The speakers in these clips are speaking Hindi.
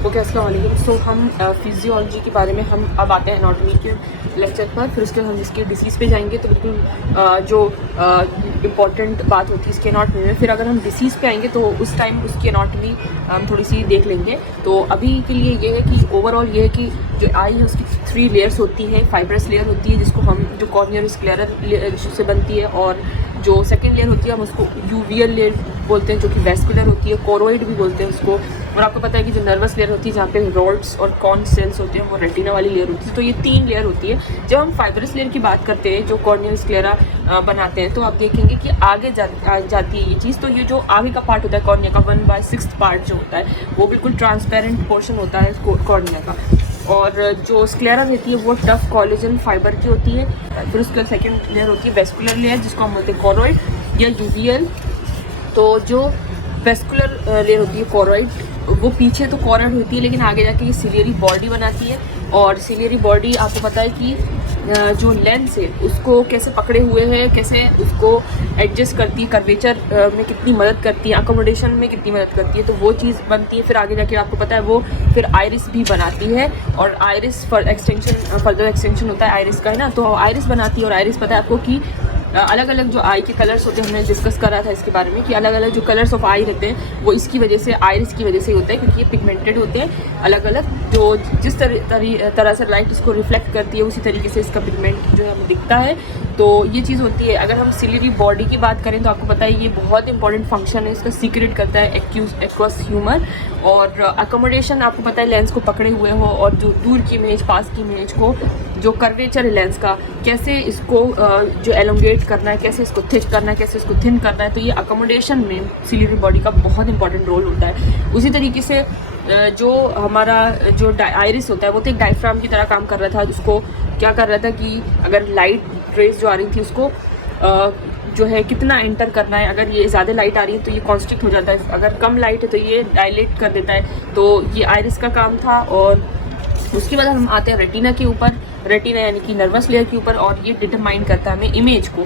ओके, अस्सलाम वालेकुम। सो हम फिजियोलॉजी के बारे में हम अब आते हैं एनाटॉमी के लेक्चर पर। फिर उसके बाद हम इसके डिसीज़ पे जाएंगे। तो बिल्कुल जो इम्पॉर्टेंट बात होती है इसके एनाटॉमी में। फिर अगर हम डिसीज़ पे आएंगे तो उस टाइम उसकी एनाटॉमी हम थोड़ी सी देख लेंगे। तो अभी के लिए ये है कि ओवरऑल ये है कि जो आई है उसकी 3 लेयर्स होती है। फाइब्रस लेयर होती है जिसको हम जो कॉर्नियल स्क्लेरल से बनती है, और जो सेकेंड लेयर होती है हम उसको यूवियल लेयर बोलते हैं, जो कि वेस्कुलर होती है। कोरोइड भी बोलते हैं उसको। और आपको पता है कि जो नर्वस लेयर होती है जहाँ पे रॉड्स और कॉन सेल्स होते हैं, वो रेटिना वाली लेयर होती है। तो ये 3 लेयर होती है। जब हम फाइब्रस लेयर की बात करते हैं जो कॉर्नियल स्क्लेरा बनाते हैं, तो आप देखेंगे कि आगे जाती है ये चीज़। तो ये जो आगे का पार्ट होता है कॉर्निया का 1/6 पार्ट जो होता है, वो बिल्कुल ट्रांसपेरेंट पोर्शन होता है कॉर्निया का। और जो स्क्लेरा रहती है वो टफ कोलेजन फाइबर की होती है। फिर उसके सेकेंड लेयर होती है वेस्कुलर लेयर, जिसको हम बोलते हैं कोरोइड या यूवियल। तो जो वेस्कुलर लेयर होती है कोरोइड, वो पीछे तो कोरोइड होती है, लेकिन आगे जाके ये सिलियरी बॉडी बनाती है। और सिलियरी बॉडी आपको पता है कि जो लेंस है उसको कैसे पकड़े हुए है, कैसे उसको एडजस्ट करती है, कर्वेचर में कितनी मदद करती है, अकोमोडेशन में कितनी मदद करती है, तो वो चीज़ बनती है। फिर आगे जाके आपको पता है वो फिर आइरिस भी बनाती है। और आइरिस फर्दर एक्सटेंशन होता है आइरिस का, है ना। तो आइरिस बनाती है। और आइरिस पता है आपको कि अलग अलग जो आई के कलर्स होते हैं, हमने डिस्कस करा था इसके बारे में कि अलग अलग जो कलर्स ऑफ आई रहते हैं वो इसकी वजह से, आइरिस की वजह से होता है, क्योंकि ये पिगमेंटेड होते हैं अलग अलग। जो जिस तरह से लाइट इसको रिफ्लेक्ट करती है उसी तरीके से इसका पिगमेंट जो है हमें दिखता है। तो ये चीज़ होती है। अगर हम सिलियरी बॉडी की बात करें तो आपको पता है ये बहुत इंपॉर्टेंट फंक्शन है इसका, सीक्रेट करता है एक्वस ह्यूमर। और अकोमोडेशन आपको पता है लेंस को पकड़े हुए हो, और जो दूर की इमेज, पास की इमेज को, जो कर्वेचर है लेंस का, कैसे इसको जो एलोंगेट करना है, कैसे इसको थिक करना है, कैसे इसको थिन करना है, तो ये अकोमोडेशन में सिलियरी बॉडी का बहुत इंपॉर्टेंट रोल होता है। उसी तरीके से जो हमारा जो आइरिस होता है वो तो एक डायफ्राम की तरह काम कर रहा था, जिसको क्या कर रहा था कि अगर लाइट रेज जो आ रही थी उसको जो है कितना एंटर करना है। अगर ये ज़्यादा लाइट आ रही है तो ये कॉन्स्ट्रिक्ट हो जाता है, अगर कम लाइट है तो ये डायलेट कर देता है। तो ये आइरिस का काम था। और उसके बाद हम आते हैं रेटिना के ऊपर। रेटिना यानी कि नर्वस लेयर के ऊपर, और ये डिटरमाइन करता है हमें इमेज को।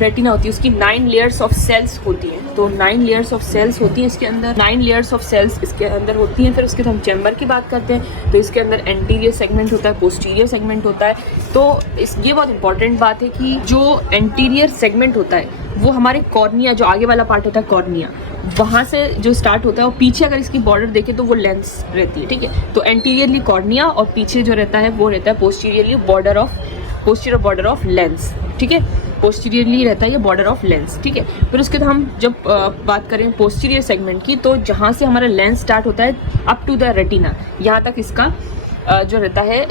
रेटिना होती है उसकी 9 लेयर्स ऑफ सेल्स होती हैं। तो 9 लेयर्स ऑफ सेल्स होती हैं इसके अंदर, 9 लेयर्स ऑफ सेल्स इसके अंदर होती हैं। फिर उसके बाद हम चैम्बर की बात करते हैं तो इसके अंदर एंटीरियर सेगमेंट होता है, पोस्टीरियर सेगमेंट होता है। तो ये बहुत इंपॉर्टेंट बात है कि जो एंटीरियर सेगमेंट होता है वो हमारे कॉर्निया, जो आगे वाला पार्ट होता है कॉर्निया, वहाँ से जो स्टार्ट होता है, और पीछे अगर इसकी बॉर्डर देखें तो वो लेंस रहती है, ठीक है। तो एंटीरियरली कॉर्निया, और पीछे जो रहता है वो रहता है पोस्टीरियर बॉर्डर ऑफ लेंस, ठीक है। पोस्टीरियरली रहता है ये बॉर्डर ऑफ लेंस, ठीक है। फिर उसके बाद हम जब बात करें पोस्टीरियर सेगमेंट की, तो जहाँ से हमारा लेंस स्टार्ट होता है अप टू द रेटिना, यहाँ तक इसका जो रहता है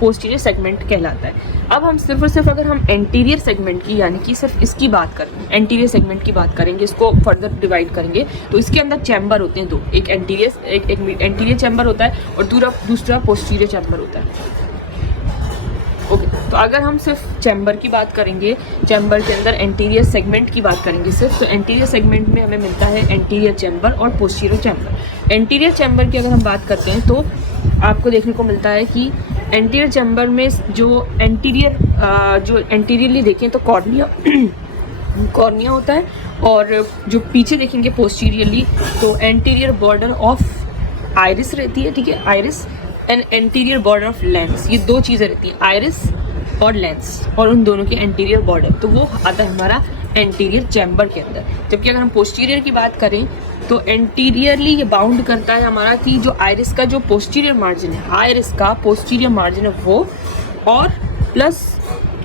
पोस्टीरियर सेगमेंट कहलाता है। अब हम सिर्फ और सिर्फ अगर हम एंटीरियर सेगमेंट की, यानी कि सिर्फ इसकी बात करें, एंटीरियर सेगमेंट की बात करेंगे, इसको फर्दर डिवाइड करेंगे, तो इसके अंदर चैम्बर होते हैं 2, एक एंटीरियर चैम्बर होता है और दूसरा पोस्टीरियर चैम्बर होता है। ओके, तो अगर हम सिर्फ चैम्बर की बात करेंगे, चैम्बर के अंदर एंटीरियर सेगमेंट की बात करेंगे सिर्फ, तो एंटीरियर सेगमेंट में हमें मिलता है एंटीरियर चैम्बर और पोस्टीरियर चैम्बर। एंटीरियर चैम्बर की अगर हम बात करते हैं तो आपको देखने को मिलता है कि एंटीरियर चैम्बर में जो एंटीरियरली देखें तो कॉर्निया होता है, और जो पीछे देखेंगे पोस्टीरियरली तो एंटीरियर बॉर्डर ऑफ आइरिस रहती है, ठीक है। Iris and anterior border of lens, ये 2 चीज़ें रहती हैं, आइरिस और लेंस, और उन दोनों के एंटीरियर बॉर्डर, तो वो आता है हमारा एंटीरियर चैम्बर के अंदर। जबकि अगर हम पोस्टीरियर की बात करें तो एंटीरियरली ये बाउंड करता है हमारा कि जो आइरिस का जो पोस्टीरियर मार्जिन है, आइरिस का पोस्टीरियर मार्जिन है वो, और प्लस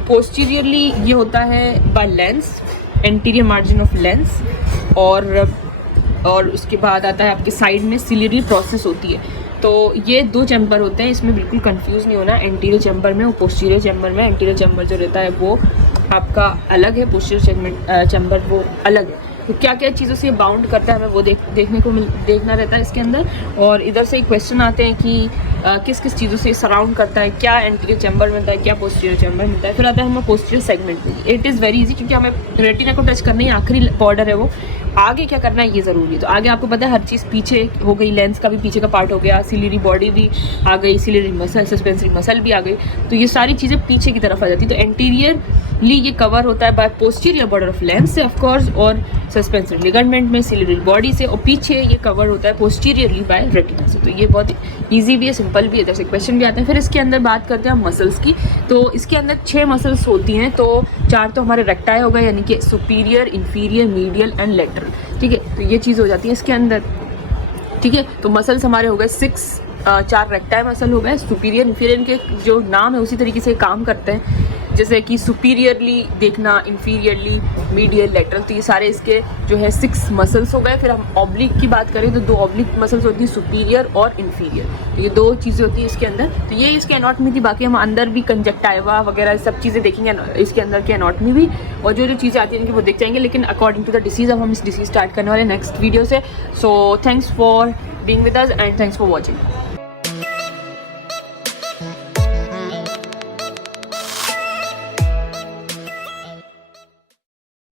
पोस्टीरियरली ये होता है by lens, anterior margin of lens. और उसके बाद आता है आपके साइड में सिलियरी प्रोसेस होती है। तो ये 2 चैम्बर होते हैं, इसमें बिल्कुल कंफ्यूज नहीं होना, एंटीरियर चैम्बर में और पोस्टीरियर चैम्बर में। एंटीरियर चैम्बर जो रहता है वो आपका अलग है, पोस्टीरियर चैम्बर वो अलग है। तो क्या क्या चीज़ों से बाउंड करता है हमें वो देखना रहता है इसके अंदर। और इधर से एक क्वेश्चन आते हैं कि किस किस चीज़ों से सराउंड करता है, क्या एंटीरियर चैम्बर मिलता है, क्या पोस्टीरियर चैम्बर मिलता है। फिर आता है हमें पोस्टीरियर सेगमेंट में। इट इज़ वेरी इजी, क्योंकि हमें रेटिना को टच करना ही आखिरी बॉर्डर है वो, आगे क्या करना है ये ज़रूरी है। तो आगे आपको पता है हर चीज़ पीछे हो गई, लेंस का भी पीछे का पार्ट हो गया, सिलियरी बॉडी भी आ गई, सिलियरी मसल, सस्पेंसरी मसल भी आ गई, तो ये सारी चीज़ें पीछे की तरफ आ जाती है। तो एंटीरियरली ये कवर होता है by posterior border of lens से ऑफकोर्स, और सस्पेंसरी लिगामेंट में सिलियरी बॉडी से, और पीछे ये कवर होता है पोस्टीरियरली बाय रेटिना से। तो ये बहुत ईजी भी है, सिंपल भी है, जैसे क्वेश्चन भी आते हैं। फिर इसके अंदर बात करते हैं मसल्स की। तो इसके अंदर 6 मसल्स होती हैं, तो 4 तो हमारे रेक्टाई हो गए, यानी कि superior, inferior, medial and lateral, ठीक है। तो ये चीज़ हो जाती है इसके अंदर, ठीक है। तो मसल्स हमारे हो गए 6, 4 रेक्टाई मसल हो गए, सुपीरियर, इंफीरियर के जो नाम है उसी तरीके से काम करते हैं, जैसे कि सुपीरियरली देखना, इंफीरियरली, मीडियल, लेटरल, तो ये सारे इसके जो है 6 मसल्स हो गए। फिर हम ऑब्लिक की बात करें तो 2 ऑब्लिक मसल्स होती हैं, सुपीरियर और इंफीरियर, तो ये 2 चीज़ें होती हैं इसके अंदर। तो ये इसके एनाटॉमी थी। बाकी हम अंदर भी कंजक्टाइवा वगैरह सब चीज़ें देखेंगे इसके अंदर की एनाटॉमी भी, और जो जो चीज़ें आती हैं वो देख जाएंगे, लेकिन अकॉर्डिंग टू द डिसीज़ अब हम इस डिसीज़ स्टार्ट करने वाले नेक्स्ट वीडियो से। So thanks for being with us and thanks for watching.